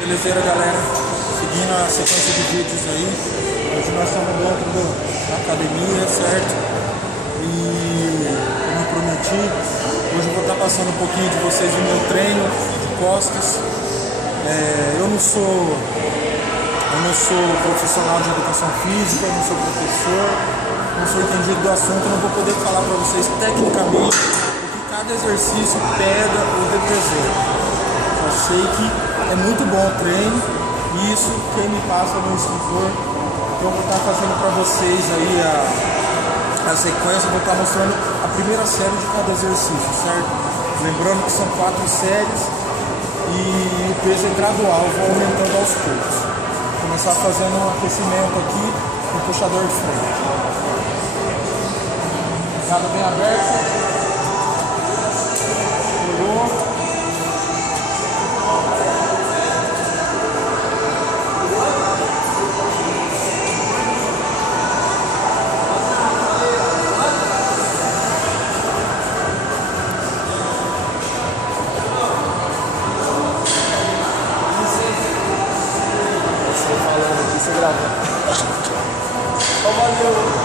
Beleza, galera? Seguindo a sequência de vídeos aí. Hoje nós estamos dentro da academia, certo? E eu me prometi. Hoje eu vou estar passando um pouquinho de vocês do meu treino de costas. Eu não sou profissional de educação física, não sou professor, não sou entendido do assunto, não vou poder falar para vocês tecnicamente o que cada exercício pega ou representa. Só sei que é muito bom o treino e isso quem me passa no instrutor. Então eu vou estar fazendo para vocês aí a sequência, vou estar mostrando a primeira série de cada exercício, certo? Lembrando que são 4 séries e o peso é gradual, vou aumentando aos poucos. Vou começar fazendo um aquecimento aqui no puxador de frente. Pegada bem aberta. Pegou. Falando aqui, você gravando. Valeu!